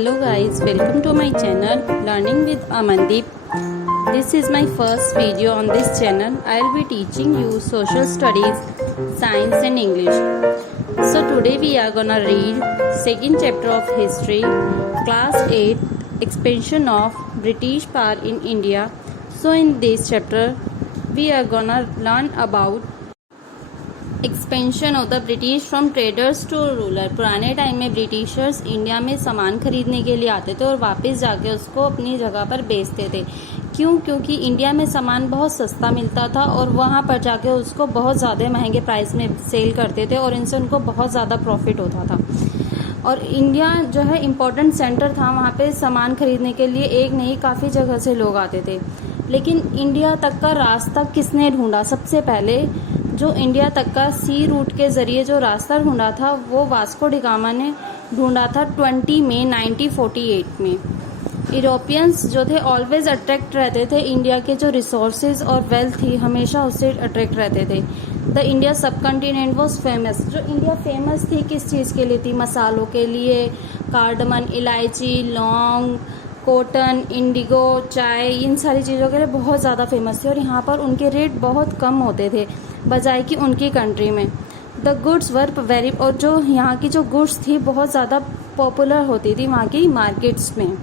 Hello guys, welcome to my channel Learning with Amandeep. This is my first video on this channel. I'll be teaching you social studies, science and English. So today we are gonna read second chapter of history, class 8, expansion of British power in India. So in this chapter we are gonna learn about expansion of the British from traders to ruler. पुराने time में Britishers India में सामान खरीदने के लिए आते थे और वापस जाके उसको अपनी जगह पर बेचते थे। क्योंकि इंडिया में सामान बहुत सस्ता मिलता था और वहाँ पर जाके उसको बहुत ज़्यादा महंगे प्राइस में सेल करते थे और इनसे उनको बहुत ज़्यादा प्रॉफिट होता था। और इंडिया जो है इम्पोर्टेंट सेंटर था, वहाँ पे सामान खरीदने के लिए एक नहीं काफ़ी जगह से लोग आते थे। लेकिन इंडिया तक का रास्ता किसने ढूंढा? सबसे पहले जो इंडिया तक का सी रूट के ज़रिए जो रास्ता ढूंढा था वो वास्को डी गामा ने ढूंढा था 20 मई 1948 में। यूरोपियंस जो थे ऑलवेज अट्रैक्ट रहते थे, इंडिया के जो रिसोर्सेज और वेल्थ थी हमेशा उससे अट्रैक्ट रहते थे। द इंडिया सब कॉन्टिनेंट वॉज फेमस। जो इंडिया फेमस थी किस चीज़ के लिए थी? मसालों के लिए, कार्डमन, इलायची, लौंग, कॉटन, इंडिगो, चाय, इन सारी चीज़ों के लिए बहुत ज़्यादा फेमस थी और यहाँ पर उनके रेट बहुत कम होते थे बजाय कि उनकी कंट्री में। द गुड्स वर वेरी, और जो यहाँ की जो गुड्स थी बहुत ज़्यादा पॉपुलर होती थी वहाँ की मार्केट्स में।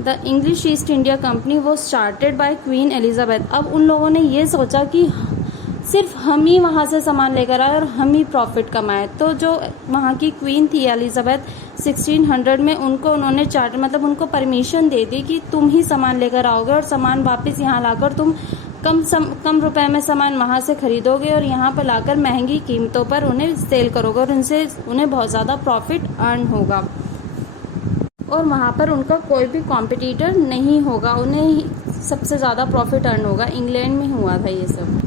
The English east India company was started by queen Elizabeth. अब उन लोगों ने ये सोचा कि सिर्फ हम ही वहाँ से सामान लेकर आए और हम ही प्रॉफिट कमाए। तो जो वहाँ की क्वीन थी एलिजाबेथ 1600 में उन्होंने चार्टर उनको परमिशन दे दी कि तुम ही सामान लेकर आओगे और सामान वापस यहाँ लाकर तुम कम रुपए में सामान वहाँ से खरीदोगे और यहाँ पर लाकर महंगी कीमतों पर उन्हें सेल करोगे और उनसे उन्हें बहुत ज़्यादा प्रॉफिट अर्न होगा और वहाँ पर उनका कोई भी कॉम्पिटिटर नहीं होगा, उन्हें सबसे ज़्यादा प्रॉफिट अर्न होगा। इंग्लैंड में हुआ था ये सब।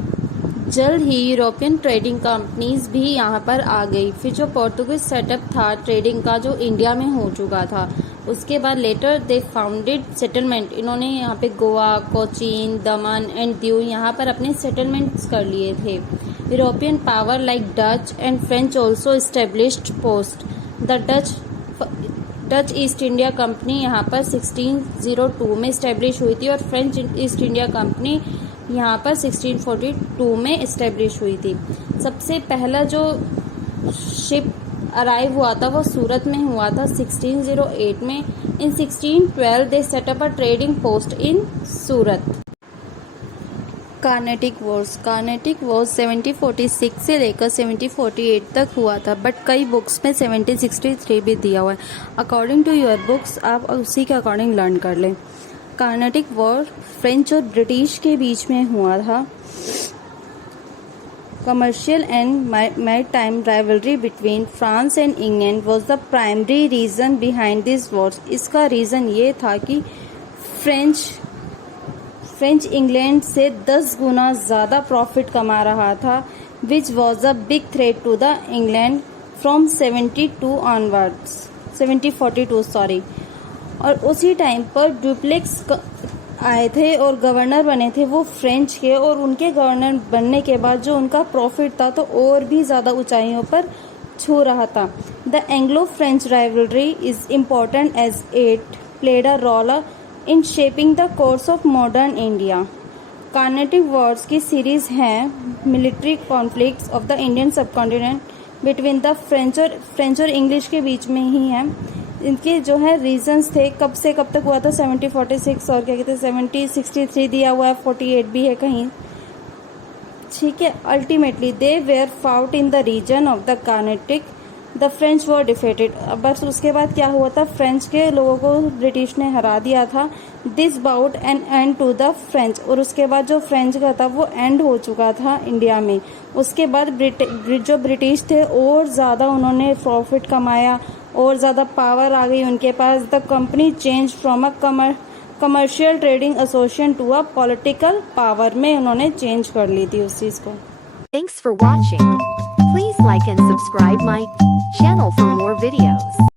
जल्द ही यूरोपियन ट्रेडिंग कंपनीज भी यहाँ पर आ गई। फिर जो पोर्तुगीज सेटअप था ट्रेडिंग का जो इंडिया में हो चुका था, उसके बाद लेटर दे फाउंडेड सेटलमेंट। इन्होंने यहाँ पे गोवा, कोचीन, दमन एंड दीव यहाँ पर अपने सेटलमेंट्स कर लिए थे। European power like Dutch and French also established post. The Dutch east India company यहाँ पर 1602 में इस्टेब्लिश हुई थी और फ्रेंच ईस्ट इंडिया कंपनी यहाँ पर 1642 में इस्टेब्लिश हुई थी। सबसे पहला जो शिप अराइव हुआ था वो सूरत में हुआ था 1608 में। इन 1612 दे सेटअप अ ट्रेडिंग पोस्ट इन सूरत। कार्नेटिक वॉर्स 1746 से लेकर 1748 तक हुआ था, बट कई बुक्स में 1763 भी दिया हुआ है। अकॉर्डिंग टू योर बुक्स आप उसी के अकॉर्डिंग लर्न कर लें। कार्नेटिक वॉर फ्रेंच और ब्रिटिश के बीच में हुआ था। Commercial and maritime rivalry between France and England was the primary reason behind this wars. इसका रीज़न ये था कि फ्रेंच इंग्लैंड से 10 गुना ज़्यादा प्रॉफिट कमा रहा था, which was a big threat to the England from 1742 sorry. और उसी टाइम पर डुप्लेक्स आए थे और गवर्नर बने थे वो फ्रेंच के, और उनके गवर्नर बनने के बाद जो उनका प्रॉफिट था तो और भी ज़्यादा ऊंचाइयों पर छू रहा था। The Anglo French rivalry is important as it played a role in shaping the course of modern India. Carnatic wars की सीरीज हैं military conflicts of the Indian subcontinent between the French और इंग्लिश के बीच में ही है। इनके जो है रीजंस थे कब से कब तक हुआ था 1746 और क्या कहते हैं 1763 दिया हुआ है, 48 भी है कहीं, ठीक है। Ultimately they were fought in the region of the Carnatic, the French were defeated. बस उसके बाद क्या हुआ था, फ्रेंच के लोगों को ब्रिटिश ने हरा दिया था। This brought an end to the French, और उसके बाद जो फ्रेंच का था वो एंड हो चुका था इंडिया में। उसके बाद जो ब्रिटिश थे और ज़्यादा उन्होंने प्रॉफिट कमाया और ज़्यादा पावर आ गई उनके पास। The company change from a commercial trading association to a political power में उन्होंने चेंज कर ली थी उस चीज़ को। Thanks for watching. Please like and subscribe my channel for more videos.